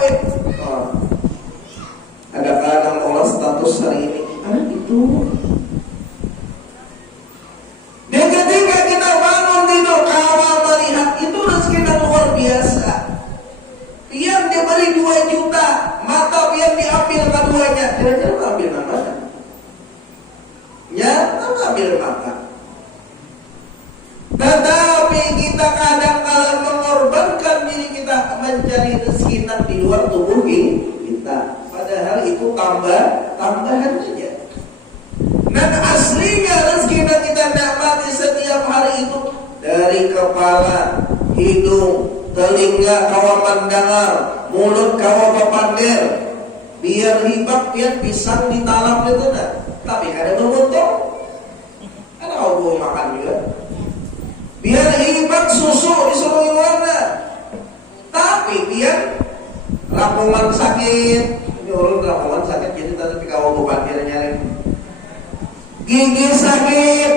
HP. Oh. Ada kadang olah status hari ini. Itu. Dan ketika kita bangun tidur, kawal melihat itu rezeki yang luar biasa. Yang diberi 2 juta, mata yang diambil keduanya. Kira-kira ambil mana? Ya, ambil mata. Tetapi kita kadang kala mengorbankan diri kita mencari rezeki di luar tubuh kita. Padahal itu tambahan saja. Dan aslinya rezeki yang kita nikmati setiap hari itu dari kepala, hidung, telinga kawa mendengar, mulut kawa papander. Biar hibak biar pisang ditalap itu nah. Tapi ada berbentuk. Ada orang makan juga. Biar hibak susu disuruh warna. Tapi biar rapungan sakit. Ini orang rapungan sakit jadi tapi kawa papander nyari. Gigi sakit.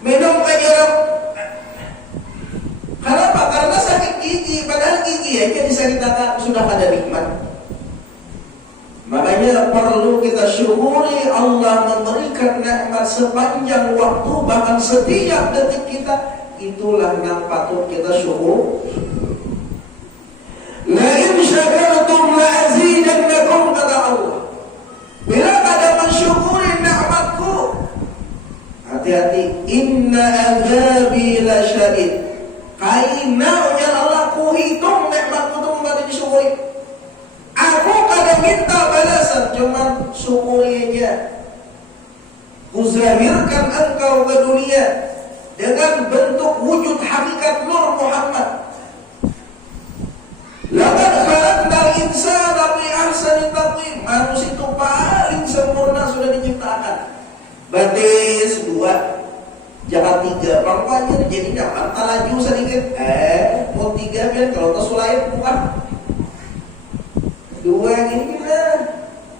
Minum jeruk. Kenapa? Karena sakit gigi. Padahal gigi aja bisa kita sudah ada nikmat. Makanya perlu kita syukuri Allah memberikan nikmat sepanjang waktu, bahkan setiap detik kita. Itulah yang patut kita syukur. La in syakartum la azidannakum, kata Allah. Bila kada mensyukuri nikmatku, hati-hati, inna azabi lasyadid. Kaina ya Allah, ku hitung nikmatku itu pada disyukuri. Aku kada minta balasan, cuman syukuri aja. Kuzahirkan engkau ke dunia dengan bentuk wujud hakikat Nur Muhammad. Laqad khalaqnal insana fi ahsani taqwim. Manusia itu paling sempurna sudah diciptakan. Batis 2, jangan 3. Perempuannya jadi nyaman, laju sedikit. Mau 3 biar kalau tersulait bukan. 2 ini gimana?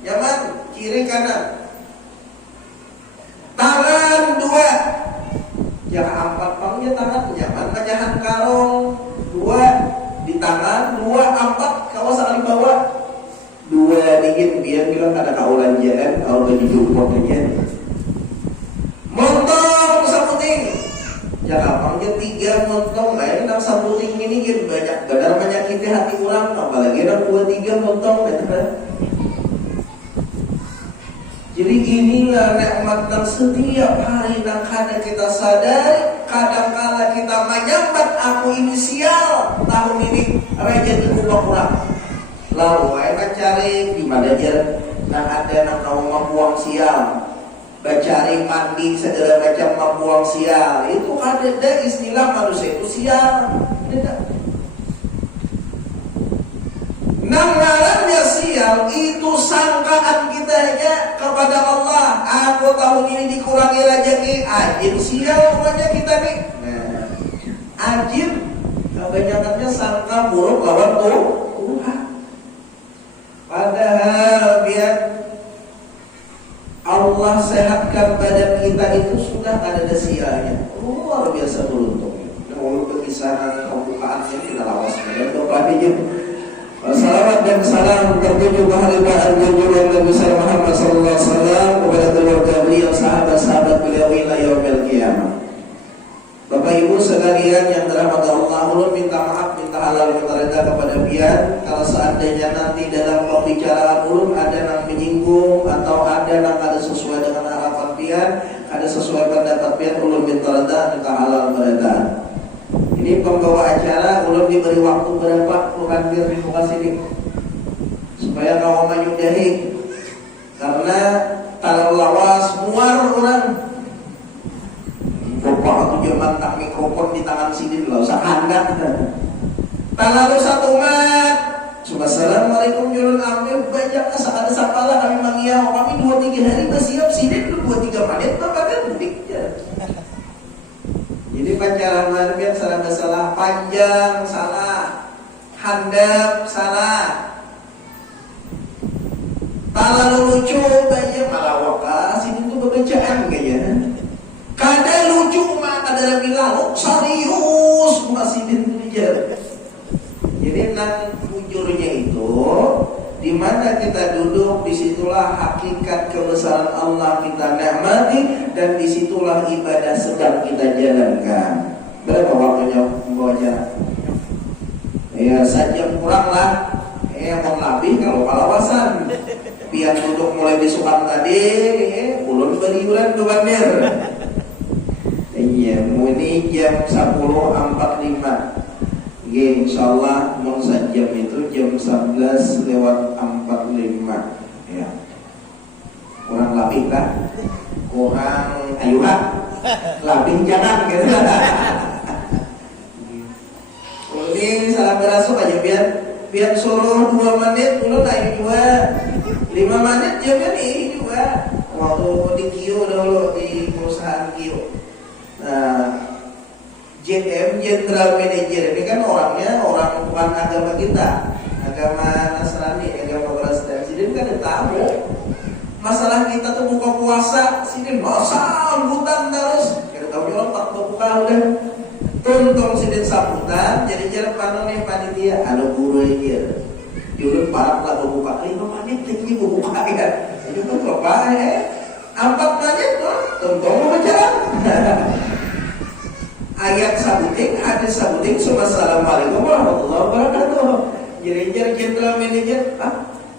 Nyaman, kiri kanan. Tangan 2. Jangan 4 pangnya tangan nyaman, jangan karong 2 di tangan, 2, 4 kawasan di bawah. 2 dingin biar bilang ada kaulan jalan, kalau baju jumpot aja. Montong saputing. Jangan pangnya 3 montong, lain nang saputing ini gitu banyak benar menyakiti hati orang, apalagi nang 2, 3 montong benar. Jadi inilah nikmat yang setiap hari yang kadang kita sadari, kadang-kala kita menyambat aku ini sial tahun ini rezeki kubah kurang. Lalu saya cari di mana aja yang ada yang kamu membuang sial, bacari mandi segala macam membuang sial. Itu ada istilah manusia itu sial. Ngarannya sial itu sangkaan kita aja kepada Allah. Aku tahun ini dikurangi rezeki, ajib sial pokoknya kita nih. Nah, ajib kebanyakannya sangka buruk lawan Tuhan. Padahal biar Allah sehatkan badan kita itu sudah ada sialnya. Luar biasa beruntungnya. Dan untuk kisahan pembukaannya kita lawas dan bapaknya. Salawat dan salam tertuju ke halifahan junjungan Nabi Muhammad sallallahu alaihi wasallam kepada keluarga beliau, sahabat-sahabat beliau ila yaumil qiyamah. Bapak Ibu sekalian yang dirahmati Allah, ulun minta maaf, minta halal, minta reda kepada pian kalau seandainya nanti dalam pembicaraan ulun ada yang menyinggung atau ada yang ada sesuai dengan harapan pian, ada sesuai pendapat pian, ulun minta reda, minta halal, reda. Ini pembawa acara, ulun diberi waktu berapa? Bukan biar dibuka sini supaya kau menyudahi. Karena kalau lawas muar orang. Bapak itu zaman tak mikrofon di tangan sini dulu, usah handak. Lalu satu mat. Assalamualaikum julun ambil banyak ada sapalah kami mengiau. Kami 2-3 hari bersiap sini dulu 2-3 menit tempatnya mudik. Jadi pacaran biar salah panjang salah, handap salah, tak lalu lucu kayaknya malah wakas ini tuh bacaan kayaknya. Kada lucu mah kada lagi lalu serius masih dikejar. mana kita duduk, disitulah hakikat kebesaran Allah kita nikmati, dan disitulah ibadah sedang kita jalankan. Berapa waktunya membawanya? Ya saja kurang lah. Mau lebih kalau kalawasan. Biar duduk mulai besokan tadi, ulun beriuran ke Bandir. Iya, ini jam 10.45. Ya, insyaallah mau jam itu jam 11:45. Ya. Kurang lebih lah. Kurang ayuhan. Lebih jangan gitu. Ini salah berasuk aja biar suruh 2 menit dulu naik 2 5 menit jamnya nih juga waktu di Kio dulu di perusahaan Kio. Nah, JM General Manager ini kan orangnya orang bukan agama kita, agama Nasrani, agama Protestan. Jadi kan tahu masalah kita tuh buka puasa, sini masa sambutan terus. Kita tahu orang tak buka udah tuntung sidin sambutan, jadi jalan panone panitia, ada guru aja. Diurut parak lah buka 5 menit lagi buka ya. Itu tuh bapak 4 menit tuh, tuntung mau jalan. Ayat sabuting, hadis sabuting, Assalamualaikum warahmatullahi wabarakatuh. Jadi Jenderal Manager,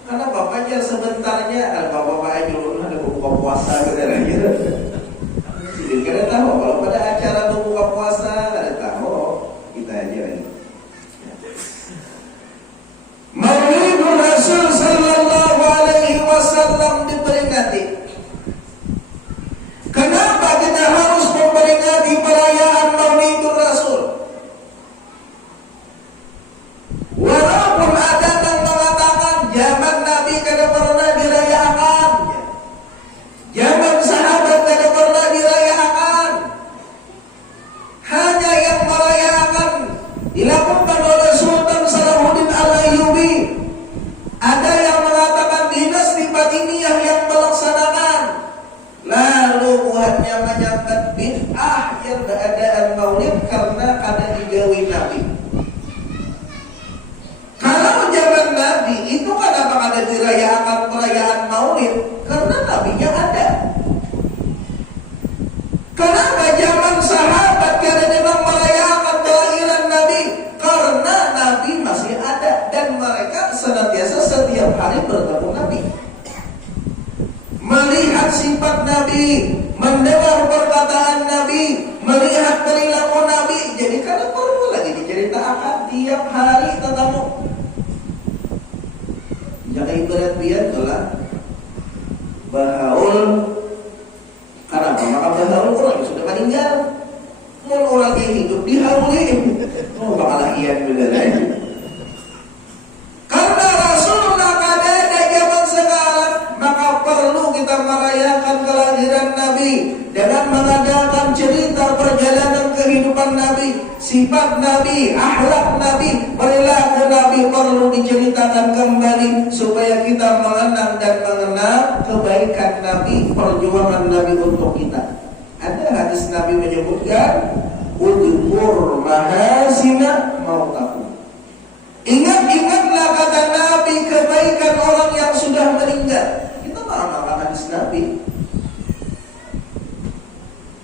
karena bapaknya sebentarnya, ada bapak-bapak aja dulu ada buka puasa gitu. Jadi kita tahu kalau pada acara buka puasa ada tahu kita aja ini. Maulidul Rasul sallallahu alaihi wasallam diperingati. Kenapa kita harus memperingati perayaan Maulidul Rasul? Walaupun ada yang mengatakan zaman Nabi kada pernah dirayakan, zaman sahabat kada pernah dirayakan, hanya yang merayakan dilakukan oleh Sultan Salahuddin Al-Ayyubi. Ada yang mengatakan dinasti Fatimiyah yang melaksanakan. Lalu buatnya menyangkat bid'ah yang keadaan maulid karena ada digawi Nabi. Kalau zaman Nabi itu kenapa ada dirayakan perayaan maulid? Karena Nabinya ada. Kenapa zaman sahabat kada memang merayakan kelahiran Nabi? Karena Nabi masih ada dan mereka senantiasa setiap hari bertemu Nabi, melihat sifat Nabi, mendengar perkataan Nabi, melihat perilaku Nabi. Jadi kada perlu lagi diceritakan tiap hari tentangmu. Jangan ibarat biar telah bahaul. Kenapa? Maka bahaul orang yang sudah meninggal. Mau orang yang hidup dihaulin. Bakalah iyan benar. Karena Rasulullah kada ada zaman sekarang, maka perlu kita merayakan kelahiran Nabi dengan mengadakan cerita perjalanan kehidupan Nabi, sifat Nabi, akhlak Nabi, perilaku Nabi perlu diceritakan kembali supaya kita mengenang dan mengenal kebaikan Nabi, perjuangan Nabi untuk kita. Ada hadis Nabi menyebutkan, "Udhkur mahasina mautakum." Ingat-ingatlah kata Nabi kebaikan orang yang sudah meninggal. Kita mengamalkan hadis Nabi.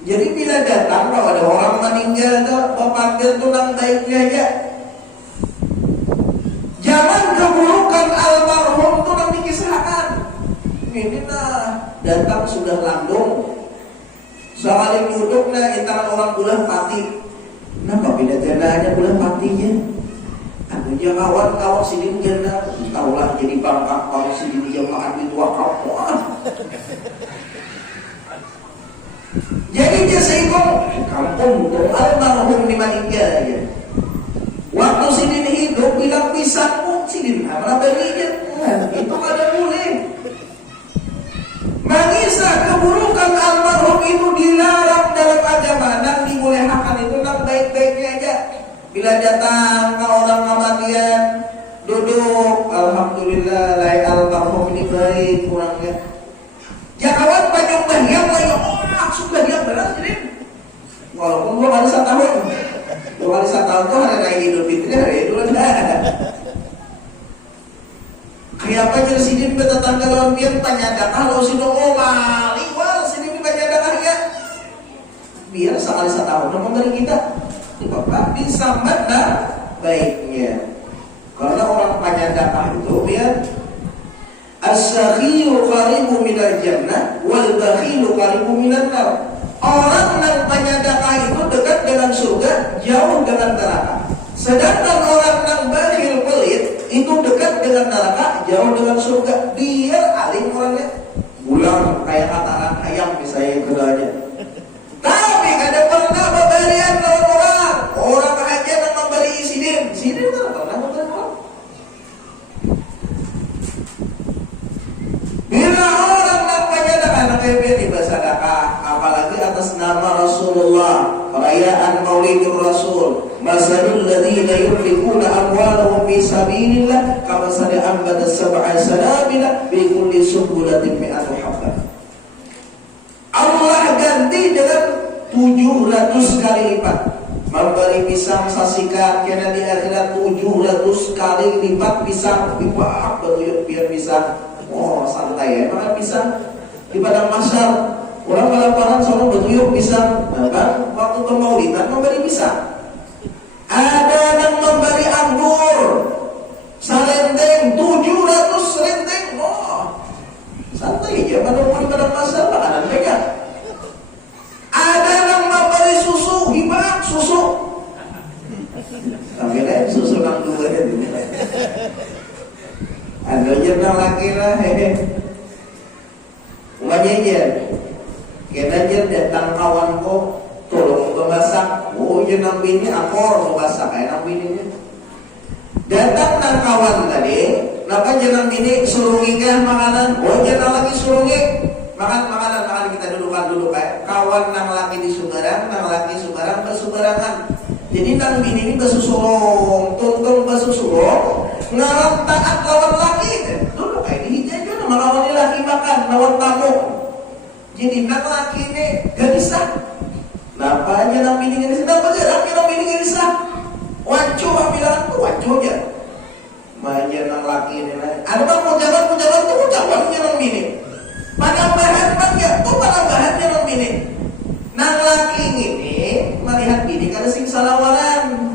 Jadi bila datang kalau ada orang meninggal tuh panggil tulang baiknya aja. Jangan keburukan almarhum tuh yang dikisahkan. Ini datang sudah landung. Soalnya duduknya intangan orang bulan mati. Kenapa beda jenazahnya bulan matinya? Anunya kawan-kawan sidin jenazah. Tahulah jadi bangkak kalau sidin dia makan di dua kawan. Jadi dia seimbang kampung tuh almarhum di meninggal aja. Waktu sidin hidup bilang pisang sidin apa belinya? Itu kada boleh. Mengisah keburukan almarhum itu dilarang dalam agama. Dan dibolehkan itu yang baik-baiknya aja. Bila datang ke orang kematian, duduk, alhamdulillah, lai almarhum ini baik kurangnya. Jangan banyak bahyang banyak orang sudah dia benar jadi. Walaupun belum ada 1 tahun, belum ada 1 tahun tuh hari raya Idul Fitri, hari Idul Adha. Kayak apa jadi sini tetangga lawan biar tanya kalau si dongo mali wal sini banyak ya. Biar sekali setahun namun dari kita Bapak disambat baiknya. Karena orang panyadakah itu biar as-sakhiyu qaribu minal jannah wal bakhilu qaribu minan nar. Orang yang panyadakah itu dekat dengan surga, jauh dengan neraka. Sedangkan orang yang bakhil pelit itu dekat dengan neraka, jauh dengan surga. Dia alim orangnya, bulang kayak katakan ayam misalnya keduanya. Tapi kada pernah pemberian orang. Orang aja yang memberi sidin kan pernah memberi orang. Bila orang yang menyatakan KPD bersedekah, apalagi atas nama Rasulullah, perayaan Maulidur Rasul, masalul ladzina yunfiquna amwalahum fi sabilillah kamasali ambata sab'a sanabila fi kulli sumbulatin mi'atu habbah. Allah ganti dengan 700 kali lipat. Memberi pisang sasikat karena di akhirat 700 kali lipat pisang lipat betul biar pisang. Oh santai ya makan pisang di padang mahsyar. Orang kelaparan sono betul pisang. Nah kan waktu kemaulidan memberi pisang. Ada yang memberi anggur salenteng 700 selenteng. Oh santai aja pada padang mahsyar makanan mereka. Ada yang memberi susu, hibah susu. Tapi kan susu nang dua itu. Ada jenang laki lah, umanya aja. Kita aja datang kawan kok, tolong masak. Oh jenang bini akor masak, enak bininya. Datang nang kawan tadi, napa jenang bini suruh ngikah makanan. Oh jenang lagi suruh ngik. Makan kita dulu kayak kawan nang laki di Subarang, nang laki Subarang bersubarangan. Jadi nang bini ini bersusurong, tonton bersusurong, ngalam taat lawan laki. Dulu kayak di hijau juga nama lawan laki makan, lawan tamu. Jadi nang laki ini gelisah. Napa aja nang bini gelisah? Napa aja nang bini gelisah? Wancu bilang tuh wancu aja. Maja nang laki ini lah. Ada bang mau jalan tuh jalannya nang bini. Penambahan bangga, kok penambahannya nang bini? Nang laki ini melihat bini kada sing salawalan.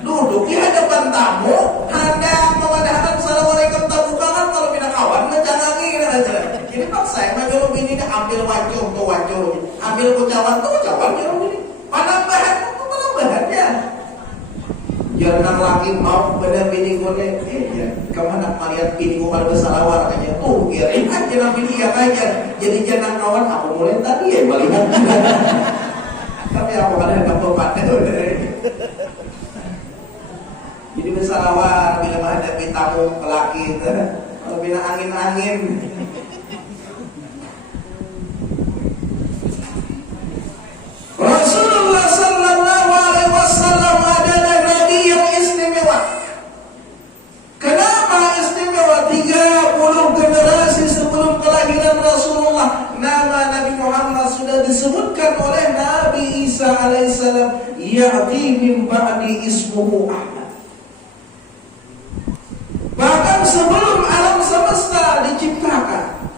Duduk di hadapan tamu, hendak memadakan assalamualaikum tamu kan kalau bina kawan menjangangi aja. Jadi paksa yang majul bini ambil wajah tuh wajah, ambil kucawan tuh kucawannya nang bini. Penambahan tuh penambahannya. Jangan laki mau benar bini gue ya kemana melihat bini gue kalau bersalawat aja tuh biarin aja nang bini ya aja jadi jangan kawan aku mulai tadi ya melihat tapi aku kan ada pembantu udah jadi bersalawat bila menghadapi tamu lelaki itu kalau bila angin Rasulullah sallallahu alaihi wasallam adalah nabi yang istimewa. Kenapa istimewa? 30 generasi sebelum kelahiran Rasulullah, nama Nabi Muhammad sudah disebutkan oleh Nabi Isa alaihissalam, ya'ti min ba'di ismuhu Ahmad. Bahkan sebelum alam semesta diciptakan,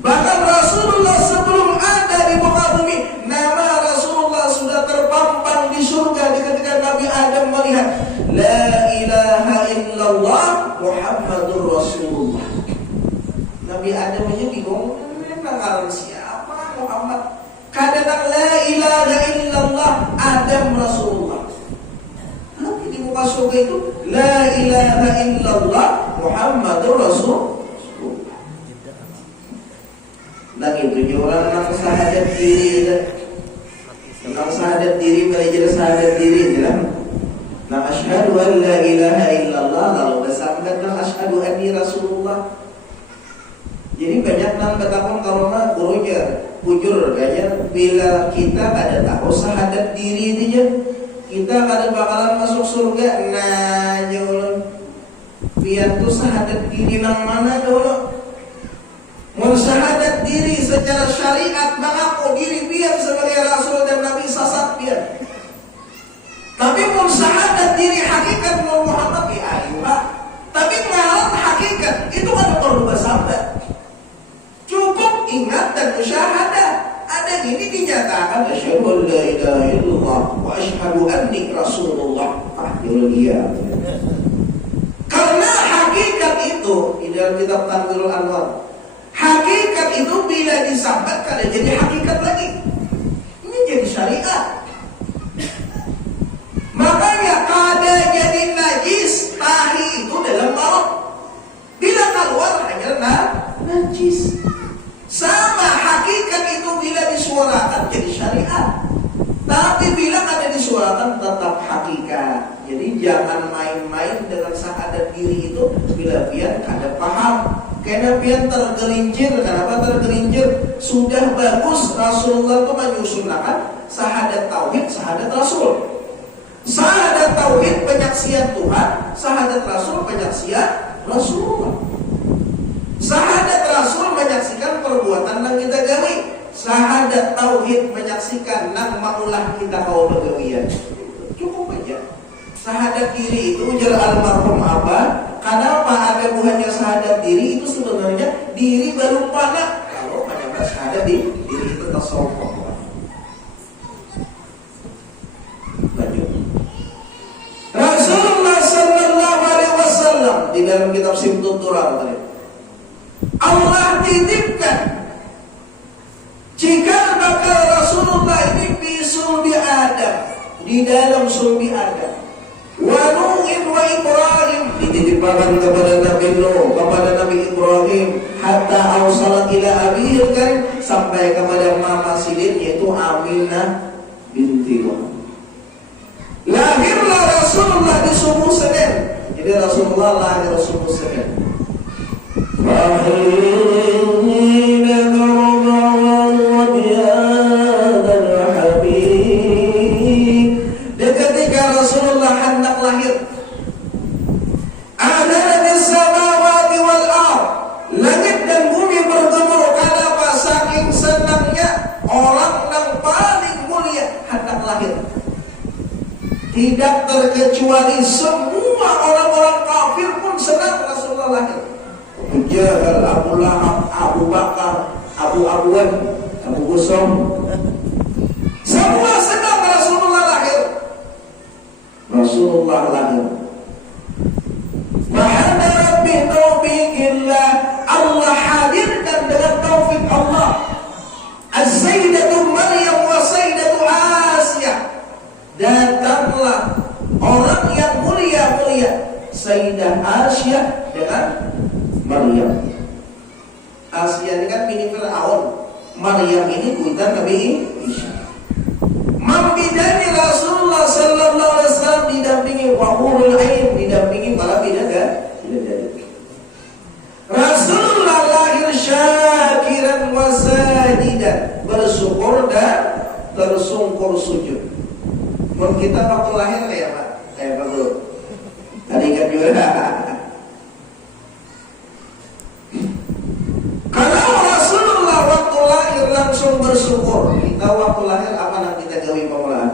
bahkan Rasulullah sebelum ada di muka bumi, nama Rasulullah sudah terpampang di surga ketika Nabi Adam melihat la ilaha illallah Muhammadur Rasulullah. Nabi Adam aja bingung, ngaran siapa Muhammad? Kadang la ilaha illallah Adam Rasulullah. Tapi di muka surga itu la ilaha illallah Muhammadur Rasulullah. Lagi tujuh orang nak sahadat diri, tentang sahadat diri belajar sahadat diri jelas. Nah asyhadu an la ilaha illallah lalu bersambut nang asyhadu anni Rasulullah. Jadi banyak nang bertakon kalau mah gurunya bujur kayaknya bila kita kada tahu sahadat diri dia kita kada bakalan masuk surga. Nah jauh biar tuh sahadat diri nang mana dulu. Mensyahadat diri secara syariat mengaku diri biar sebagai Rasul dan Nabi sasat biar. Tapi mensyahadat diri hakikat Muhammad ya ayo pak. tapi ngalah hakikat itu ada perlu bersabda. Cukup ingat dan musyahadah. Ada gini dinyatakan asyhadu an la ilaha illallah wa asyhadu anni rasulullah. Dia. Karena hakikat itu di dalam kitab Tanwirul Anwar, hakikat itu bila disampaikan jadi hakikat lagi. Ini jadi syariat. Makanya kada jadi najis tahi itu dalam baut. Bila keluar hanyalah najis. Sama hakikat itu bila disuarakan jadi syariat. Tapi bila ada disuarakan tetap hakikat. Jadi jangan main-main dengan syahadat diri itu bila pian kada paham. Karena pian tergelincir. Kenapa tergelincir? Sudah bagus Rasulullah itu menyusunkan syahadat tauhid, syahadat Rasul. Syahadat tauhid penyaksian Tuhan, syahadat Rasul penyaksian Rasulullah. Syahadat Rasul menyaksikan perbuatan yang kita gawe. Syahadat tauhid menyaksikan nang maulah kita kau begawian. Cukup aja. Syahadat diri itu ujar almarhum Abah. Kenapa ada buahnya syahadat diri itu sebenarnya diri baru panak. Kalau pada syahadat diri itu tasawuf. Lanjut. Rasulullah sallallahu alaihi wasallam di dalam kitab Simtut Durab tadi. Allah titipkan jika bakal Rasulullah ini fi sulbi Adam, di dalam sulbi Adam, wa Nuhin wa Ibrahim, dititipkan kepada Nabi Nuh, kepada Nabi Ibrahim, hatta awsalat ila abihil karim, sampai kepada mama sidin yaitu Aminah binti Wahab. Lahirlah Rasulullah di subuh Senin. Jadi Rasulullah lahir subuh Senin. Dan ketika Rasulullah hendak lahir, ada di samawati wal ardh, langit dan bumi bergemuruh. Kenapa? Saking senangnya orang yang paling mulia hendak lahir. Tidak terkecuali semua orang-orang kafir pun senang Rasulullah lahir. Abu Jahal, Abu Lahab, Abu Bakar, Abu Abwan, Abu Gusum, semua senang Rasulullah lahir. Rasulullah lahir. Mahana Rabbi taufiqillah, Allah hadirkan dengan taufik Allah. As-Sayyidatu Maryam wa Sayyidatu Asiyah. Datanglah orang yang mulia-mulia, Sayyidah Asiyah dengan Maryam. Asiyah ini kan bini Fir'aun, Maryam ini kuitan Nabi Isa. Membidani Rasulullah sallallahu alaihi wasallam didampingi wahurul ain, didampingi para bidadari. Rasulullah lahir syakiran wa sajidan, bersyukur dan tersungkur sujud. Mun kita waktu lahir ya Pak, Pak Guru. Tadi kan juga. Kalau Rasulullah waktu lahir langsung bersyukur, kita waktu lahir apa yang kita gawe pemulaan?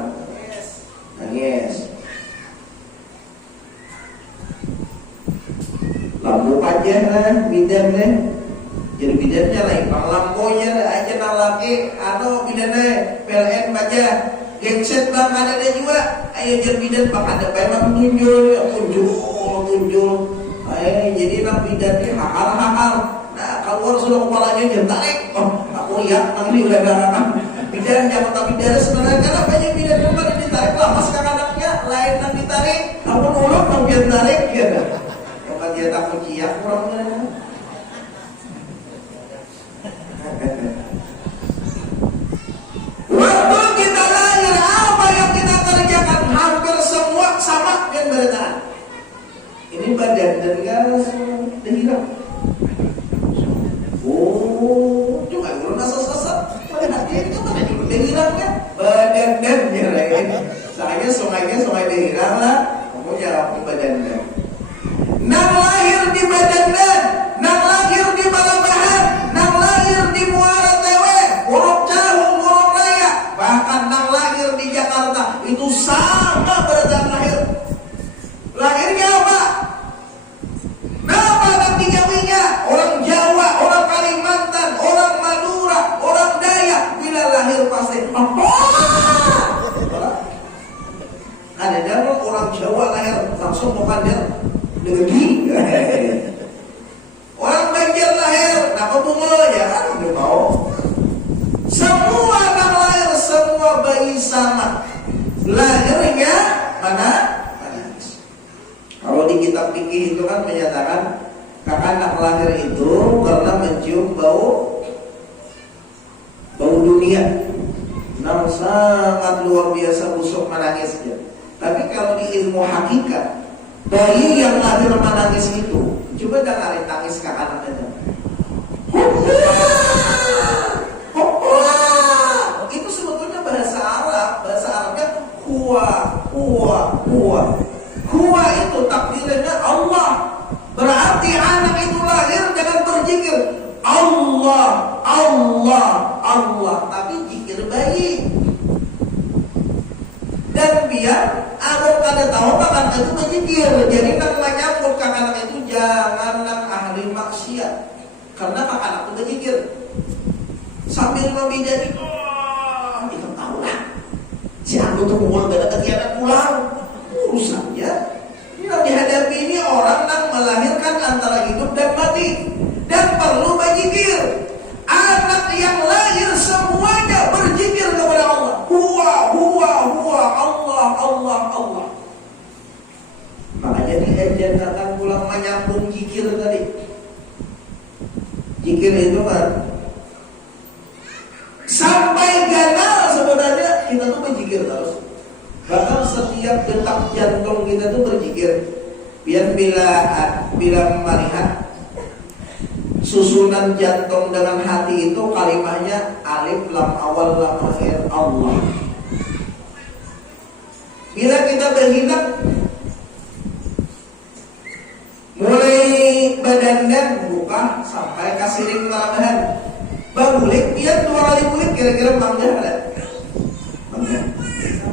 Nangis. Lampu aja lah, bidan deh. Jadi bidannya lah, pang lampunya aja nang laki, bidannya PLN baca, genset bang ada juga. Ayo jadi bidan bang ada memang tunjul. Ayo jadi nang bidannya hakal. Nah kalau sudah kepalanya jangan tarik. Oh aku lihat nanti udah garakan. Bidan jangan tapi bidan sebenarnya karena banyak bidan kemarin ditarik lama sekarang anaknya lain nang ditarik. Aku uluk nang biar tarik ya dah. Kalau dia takut ciak kurangnya. Waktu kita lahir apa yang kita kerjakan hampir semua sama dengan berenang. Ini badan dan gas dan hilang. Oh, juga belum nasa-sasa. Badan hati itu mana juga dan hilangnya. Badan dan lain. Soalnya sungai dan hilang lah. Kamu jawab badan dan. Nang lahir di badan dan, nang lahir di Malabahan, nang lahir di Muara Tewe, Puruk Jauh, Puruk Raya, bahkan nang lahir di Jakarta itu sama berat lahir. Lahirnya apa? langsung bukan dia negeri. Orang bagian lahir, nama bunga ya kan udah mau. Semua anak lahir, semua bayi sama. Lahirnya mana? Menangis. Kalau di kitab fikih itu kan menyatakan anak lahir itu karena mencium bau dunia. Nah, sangat luar biasa busuk menangisnya. Tapi kalau di ilmu hakikat, bayi yang lahir menangis itu, coba dengarin tangis ke anaknya. Itu sebetulnya bahasa Arab. Bahasa Arabnya huwa. Huwa itu takdirnya Allah. Berarti anak itu lahir dengan berzikir Allah. Tapi zikir bayi. Dan biar anak kada tahu makan itu berzikir. Jadi nak nyambut ke anak itu jangan nak ahli maksiat. Karena anak itu berzikir sambil membidani. Kita tahu lah. Si aku tuh mau gak ada pulang. Urusannya ini yang dihadapi ini orang yang melahirkan antara hidup dan mati dan perlu berzikir. Anak yang lahir semuanya berzikir kepada Allah. Huwa Allah. Makanya diajarkan pulang menyambung zikir tadi. Zikir itu kan sampai ganal sebenarnya kita tuh berzikir terus. Bahkan setiap detak jantung kita tuh berzikir. Biar bila melihat susunan jantung dengan hati itu kalimatnya alif lam awal lam akhir Allah. Bila kita berhinap mulai badan dan buka sampai kasiring marabahan. Bangulik biar 2 kali kulit kira-kira mangga ada. Mangga.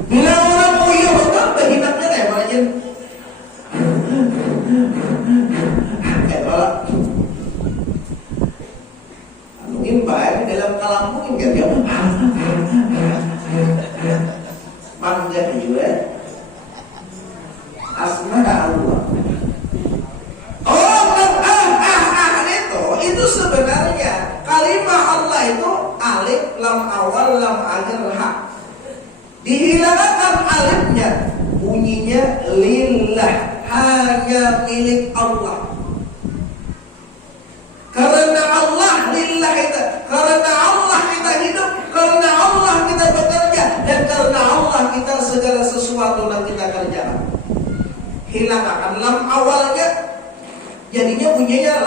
Bila orang uyuh itu berhinapnya kayak mana? Tolak. Mungkin baik dalam kalam mungkin dia mangga juga. Asma Allah. Itu sebenarnya kalimat Allah itu alif lam awal lam akhir ha. Dihilangkan alifnya, bunyinya lillah, hanya milik Allah. Karena Allah lillah itu, karena Allah kita hidup, karena Allah kita bekerja, dan karena Allah kita segala sesuatu yang kita kerjakan. Hilangkan lam awalnya, jadinya bunyinya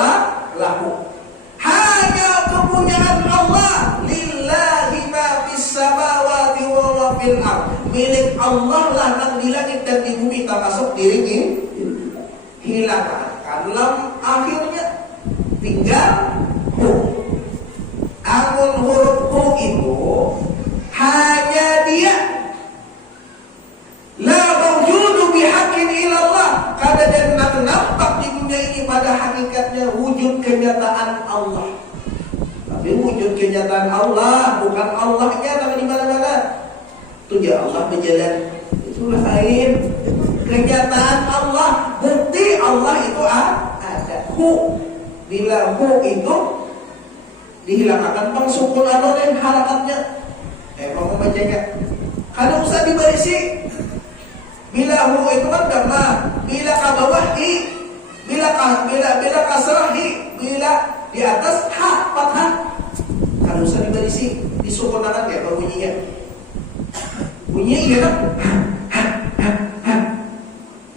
lahu. Hanya kepunyaan Allah, lillahi ma fis samawati wa ma fil ardh. Milik Allah lah yang di langit dan di bumi, termasuk diri kita. Hilangkan lam akhirnya, tinggal hu. Amun huruf hu itu hanya dia. La mawjudu bihaqqin ilallah. Kada dan nampak di dunia ini pada hakikatnya wujud kenyataan Allah. Tapi wujud kenyataan Allah bukan Allahnya yang di mana-mana. Itu ya Allah berjalan, itu lain. Kenyataan Allah, bukti Allah itu ada. Hu. Bila hu itu dihilangkan pangsukul anonim harakatnya. Mau membacanya. Kada usah dibarisi. Bila hu itu kan dhamma, bila ka bawah hi, bila kasrah hi, bila di atas ha fathah. Kalau usah dibarisi, disukunakan kayak bunyinya. Bunyinya iya kan?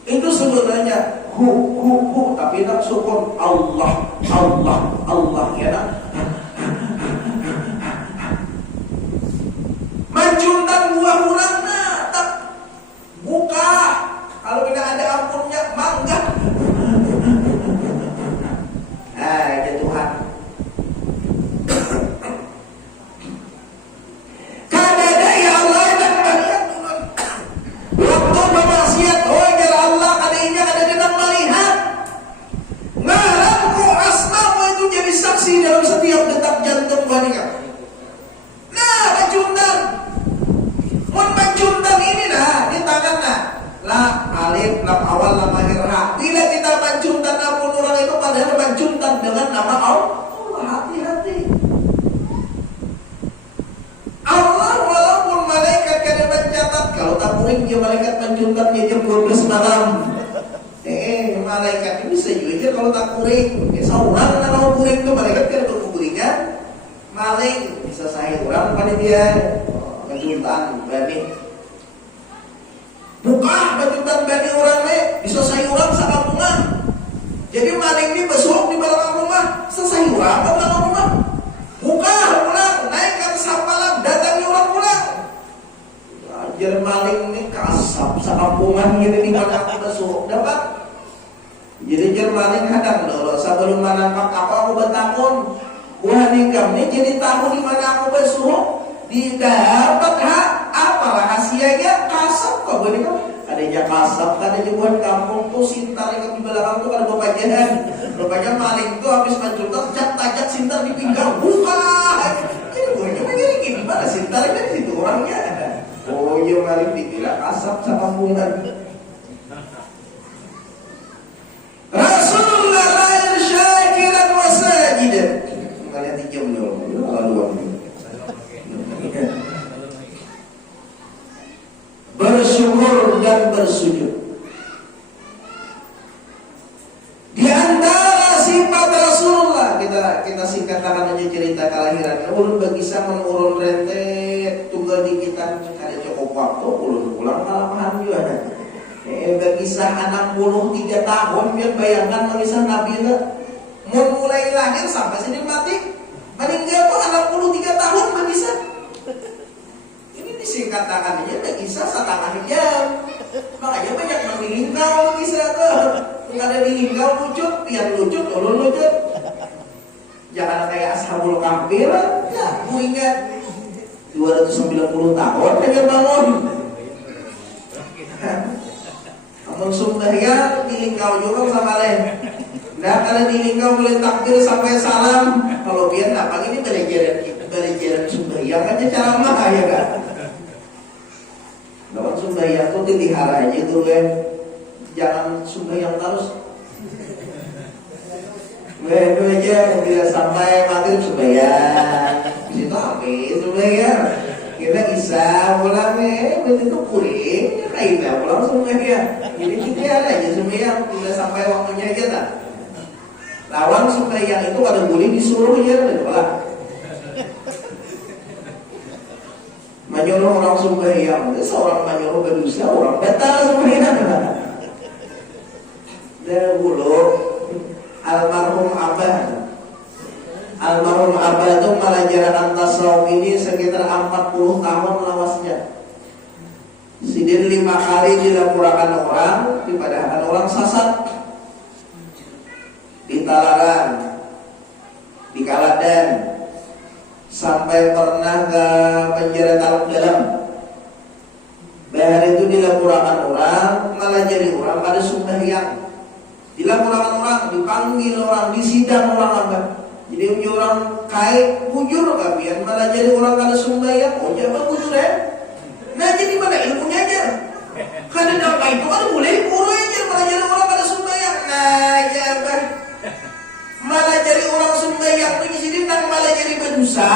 Itu sebenarnya hu tapi nak sukun Allah ya nak. Mancundan buah hurangna tak buka. Kalau tidak ada ampunnya mangga. Ya Tuhan. Kadada ya Allah dan melihat waktu bermaksiat. Oh ya Allah kadainya kada denang melihat. Ngaranku asmamu itu jadi saksi dalam setiap detak jantung wanita. Nah, mancundan. Mun mancundan ini nah di tangan nah. La alif, lam awal, lam akhir ha. Bila kita mencuntan nama orang itu padahal mencuntan dengan nama Allah. Hati-hati. Allah walaupun malaikat kada mencatat, kalau tak kuring dia malaikat mencuntannya jam 12 malam. Malaikat ini bisa juga kalau tak kuring. Seorang kalau kuring itu malaikat kada berkuringan. Maling bisa saya orang pada dia mencuntan berani. Bukan mencuntan berani orang bisa saya orang sakampungan. Jadi maling ini besok di belakang rumah, selesai orang ke belakang rumah. Buka pulang, naik ke atas sampalan, datangi orang pulang. Ajar maling ini kasap sakampungan gitu di mana aku besok dapat. Jadi jar maling kadang dulu sebelum menangkap aku bertakun. Wah nikam ini jadi tahu di mana aku besok. Didapat hak apa rahasianya kasap kok boleh kan? Adanya kasap, adanya buat kampung tuh sintar yang di belakang tuh ada bapajahan. Bapaknya maling tuh habis mencuntan tajak sintar di pinggang. Buka. Ini gue begini gimana sintarnya di situ orangnya. Oh iya maling dikira kasap sama bungan. Rasulullah lahir syakiran wa sajidan. Kalian dijam dulu. Lalu bersyukur dan bersujud. Di antara sifat Rasulullah kita singkatkan aja cerita kelahiran. Ulun berkisah menurun rentet tunggal di kita ada cukup waktu ulun pulang kalamahan juga. Berkisah 63 tahun biar bayangkan mengisah Nabi itu mulai lahir sampai sini mati meninggal tuh 63 tahun berkisah. Disingkat tangannya kisah setengah jam. Makanya banyak meninggal kisah tuh. Nggak ada meninggal lucut, biar lucut, ulun lucut. Jangan kayak Ashabul Kahfi lah. Ya, aku ingat 290 tahun dengan bangun. Amun sumbahya dilingkau juga sama lain. Nah kalau dilingkau boleh takbir sampai salam. Kalau biar tak pagi ini belajaran sumbahya kan cara mah ya kan. Lawan sumbayang tuh dilihara aja tuh kan. Jangan sumbayang terus. Itu aja bila sampai maghrib sumbayang. Di situ habis sumbayang. Kita bisa pulang begitu kuring, kayak pulang sumbayang. Jadi kita ada aja sumbayang. Bila sampai waktunya aja tak. Lawan sumbayang itu ada boleh disuruh ya lah. Menyuruh orang sembahyang, seorang menyuruh berdosa, orang batal sembahyang. Dahulu almarhum Abah itu pelajaran tasawuf ini sekitar 40 tahun lawasnya. Sidin 5 kali dilaporkan orang, dipadahkan orang sasat, di Talaran, di Kaladan. Sampai pernah ke penjara Taluk Dalam. Bahar itu dilaporkan orang, malah jadi orang pada sembahyang. Dilaporkan orang, dipanggil orang, disidang orang apa. Jadi orang kait bujur kabian, malah jadi orang pada sembahyang. Oh jangan bujur ya. Nah jadi mana ilmunya aja. Karena dalam itu kan boleh guru aja, malah jadi orang pada sembahyang. Nah ya bah. Malah jadi orang sembahyang itu sini nang malah jadi berdosa.